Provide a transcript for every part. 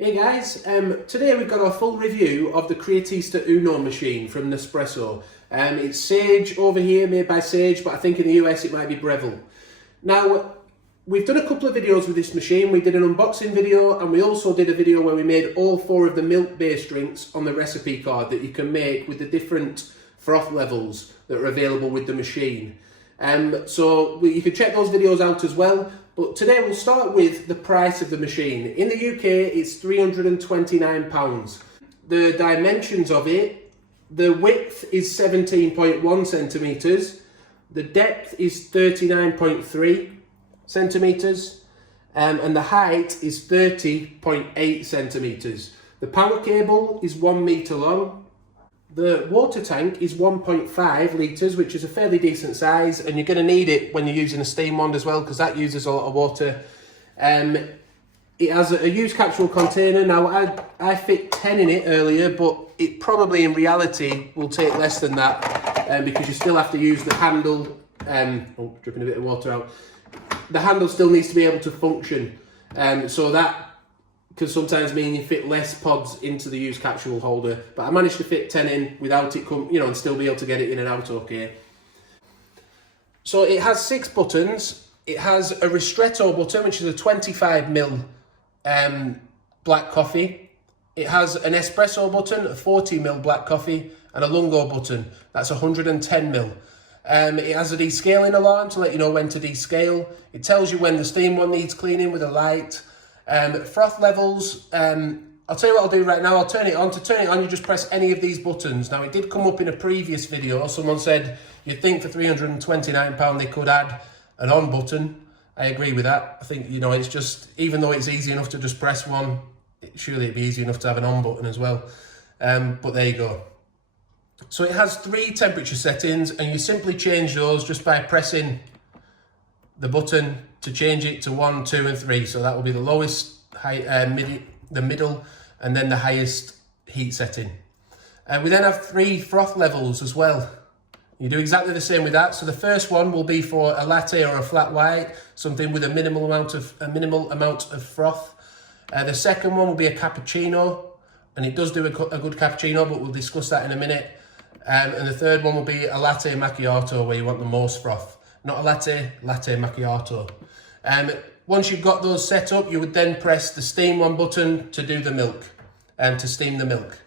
Hey guys, today we've got our full review of the Creatista Uno machine from Nespresso. It's Sage over here, made by Sage, but I think in the US it might be Breville. Now, we've done a couple of videos with this machine. We did an unboxing video and we also did a video where we made all 4 of the milk-based drinks on the recipe card that you can make with the different froth levels that are available with the machine. So you can check those videos out as well. But today we'll start with the price of the machine. In the UK, it's £329. The dimensions of it, the width is 17.1 centimetres, the depth is 39.3 centimetres, and the height is 30.8 centimetres. The power cable is 1 metre long. The water tank is 1.5 litres, which is a fairly decent size, and you're going to need it when you're using a steam wand as well, because that uses a lot of water. It has a used capsule container. Now, I fit 10 in it earlier, but it probably in reality will take less than that, because you still have to use the handle. Oh, dripping a bit of water out. The handle still needs to be able to function, so that can sometimes mean you fit less pods into the used capsule holder, but I managed to fit 10 in without it and still be able to get it in and out okay. So it has 6 buttons. It has a ristretto button, which is a 25ml black coffee. It has an espresso button, a 40ml black coffee, and a lungo button, that's 110ml. It has a descaling alarm to let you know when to descale. It tells you when the steam one needs cleaning with a light. Froth levels, I'll tell you what I'll do right now. I'll turn it on. To turn it on, you just press any of these buttons. Now, it did come up in a previous video. Someone said you'd think for £329 they could add an on button. I agree with that. I think, it's just, even though it's easy enough to just press one, surely it'd be easy enough to have an on button as well. But there you go. So it has 3 temperature settings, and you simply change those just by pressing the button to change it to 1, 2, and 3. So that will be the lowest, the middle, and then the highest heat setting. We then have 3 froth levels as well. You do exactly the same with that. So the first one will be for a latte or a flat white, something with a minimal amount of froth. The second one will be a cappuccino, and it does do a good cappuccino, but we'll discuss that in a minute. And the third one will be a latte macchiato, where you want the most froth. Not a latte macchiato. Once you've got those set up, you would then press the steam one button to do the milk, to steam the milk.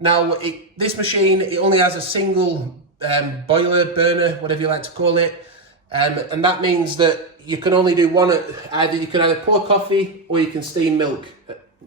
Now, this machine, it only has a single boiler, burner, whatever you like to call it. And that means that you can only do one, you can either pour coffee or you can steam milk.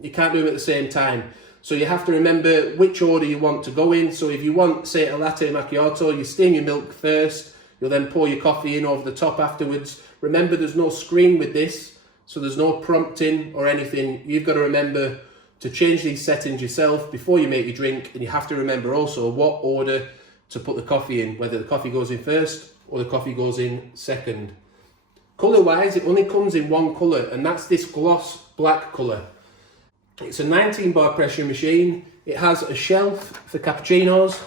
You can't do them at the same time. So you have to remember which order you want to go in. So if you want, say, a latte macchiato, you steam your milk first. You'll then pour your coffee in over the top afterwards. Remember, there's no screen with this, so there's no prompting or anything. You've got to remember to change these settings yourself before you make your drink, and you have to remember also what order to put the coffee in, whether the coffee goes in first or the coffee goes in second. Colour-wise, it only comes in one colour, and that's this gloss black colour. It's a 19 bar pressure machine. It has a shelf for cappuccinos.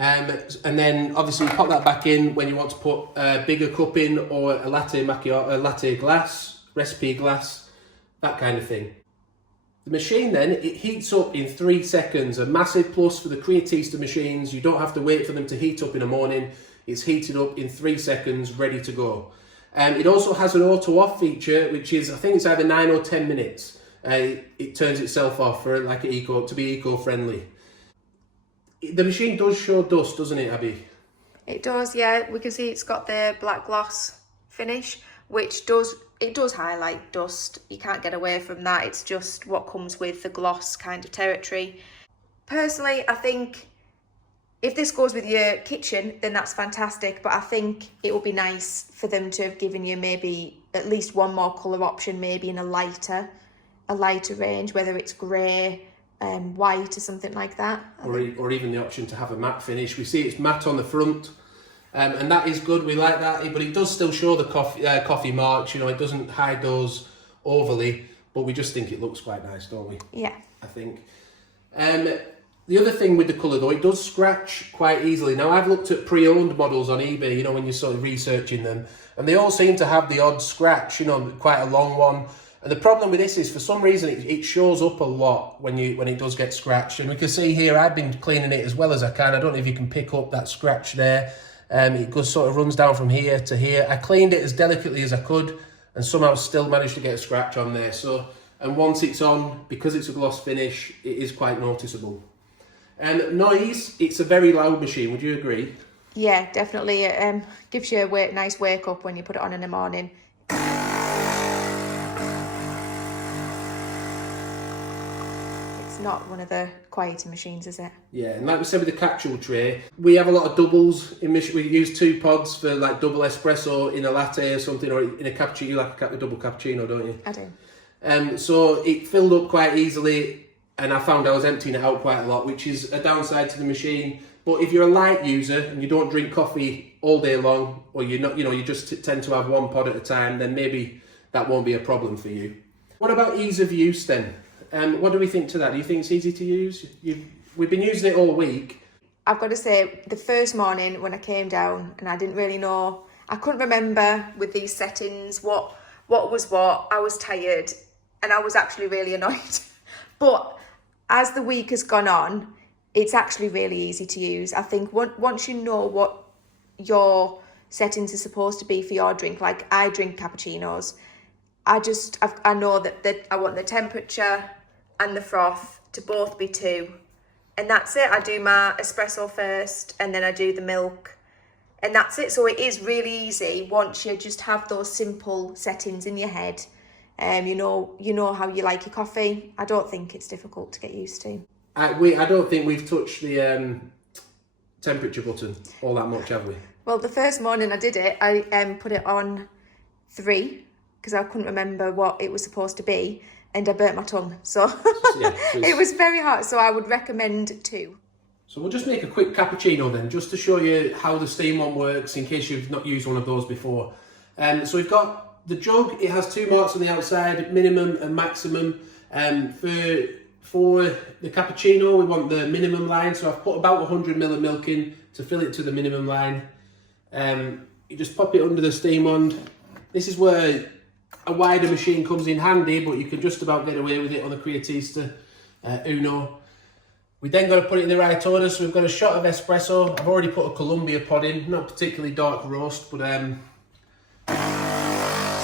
And then obviously you pop that back in when you want to put a bigger cup in, or a latte macchiato, a latte glass, recipe glass, that kind of thing. The machine then, it heats up in 3 seconds, a massive plus for the Creatista machines. You don't have to wait for them to heat up in the morning. It's heated up in 3 seconds, ready to go. It also has an auto off feature, which is, I think it's either 9 or 10 minutes. It turns itself off for to be eco-friendly. The machine does show dust, doesn't it, Abby? It does, yeah. We can see it's got the black gloss finish, which does highlight dust. You can't get away from that. It's just what comes with the gloss kind of territory. Personally, I think if this goes with your kitchen, then that's fantastic. But I think it would be nice for them to have given you maybe at least one more colour option, maybe in a lighter range, whether it's grey, white or something like that. Or even the option to have a matte finish. We see it's matte on the front, and that is good. We like that, but it does still show the coffee marks. It doesn't hide those overly, but we just think it looks quite nice, don't we? Yeah. I think. The other thing with the colour though, it does scratch quite easily. Now, I've looked at pre-owned models on eBay, when you're sort of researching them, and they all seem to have the odd scratch, quite a long one. And the problem with this is, for some reason, it shows up a lot when it does get scratched. And we can see here, I've been cleaning it as well as I can. I don't know if you can pick up that scratch there. It goes, sort of runs down from here to here. I cleaned it as delicately as I could, and somehow still managed to get a scratch on there. So, and once it's on, because it's a gloss finish, it is quite noticeable. Noise, it's a very loud machine. Would you agree? Yeah, definitely. It gives you a nice wake up when you put it on in the morning. It's not one of the quieter machines, is it? Yeah, and like we said with the capsule tray, we have a lot of doubles in Michigan. We use 2 pods for like double espresso in a latte or something, or in a cappuccino. You like a double cappuccino, don't you? I do. So it filled up quite easily, and I found I was emptying it out quite a lot, which is a downside to the machine. But if you're a light user and you don't drink coffee all day long, or you're not, you just tend to have 1 pod at a time, then maybe that won't be a problem for you. What about ease of use then? What do we think to that? Do you think it's easy to use? We've been using it all week. I've got to say, the first morning when I came down and I didn't really know, I couldn't remember with these settings what was what. I was tired and I was actually really annoyed. But as the week has gone on, it's actually really easy to use. I think once you know what your settings are supposed to be for your drink, like I drink cappuccinos, I know that I want the temperature and the froth to both be 2, and that's it. I do my espresso first and then I do the milk, and that's it. So it is really easy once you just have those simple settings in your head. You know how you like your coffee. I don't think it's difficult to get used to. I don't think we've touched the temperature button all that much, have we? Well, the first morning I did it, I put it on 3 because I couldn't remember what it was supposed to be, and I burnt my tongue. So yeah, it was very hot. So I would recommend 2. So we'll just make a quick cappuccino then, just to show you how the steam one works in case you've not used one of those before. So we've got the jug. It has 2 marks on the outside, minimum and maximum. For the cappuccino, we want the minimum line. So I've put about 100 ml of milk in to fill it to the minimum line. You just pop it under the steam wand. This is where a wider machine comes in handy, but you can just about get away with it on the Creatista Uno. We then got to put it in the right order, so we've got a shot of espresso. I've already put a Colombia pod in, not particularly dark roast, but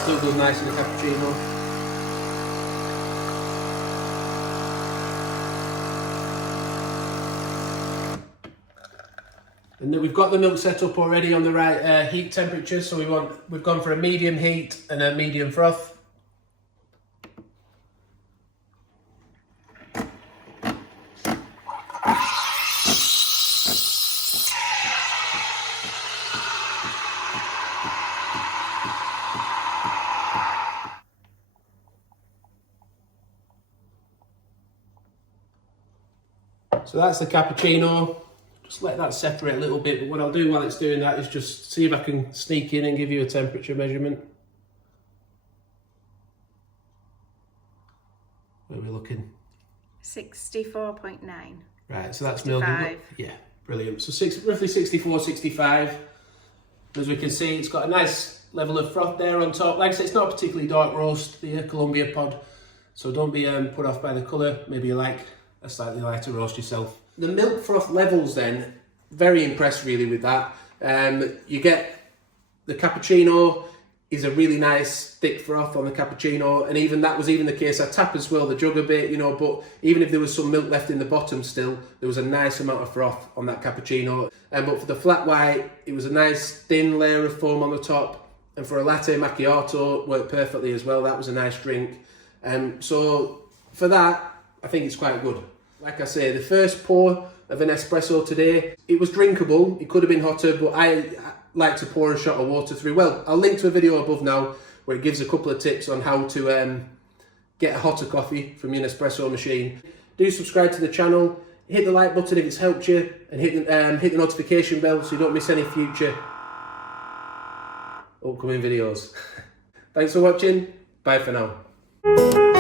still goes nice in a cappuccino. And then we've got the milk set up already on the right heat temperature, so we've gone for a medium heat and a medium froth. So that's the cappuccino. Just let that separate a little bit, but what I'll do while it's doing that is just see if I can sneak in and give you a temperature measurement. Where are we looking? 64.9. Right, so that's 65. milk. Yeah, brilliant. So roughly 64, 65. As we can see, it's got a nice level of froth there on top. Like I said, it's not particularly dark roast, the Colombia pod, so don't be put off by the colour. Maybe you like a slightly lighter roast yourself. The milk froth levels then, very impressed really with that. You get the cappuccino is a really nice thick froth on the cappuccino, and even that was even the case. I tap and swirl the jug a bit, but even if there was some milk left in the bottom still, there was a nice amount of froth on that cappuccino. But for the flat white, it was a nice thin layer of foam on the top, and for a latte macchiato, it worked perfectly as well. That was a nice drink. So for that, I think it's quite good. Like I say, the first pour of an espresso today, it was drinkable. It could have been hotter, but I like to pour a shot of water through. Well, I'll link to a video above now where it gives a couple of tips on how to get a hotter coffee from your Nespresso machine. Do subscribe to the channel, hit the like button if it's helped you, and hit the notification bell so you don't miss any future upcoming videos. Thanks for watching. Bye for now.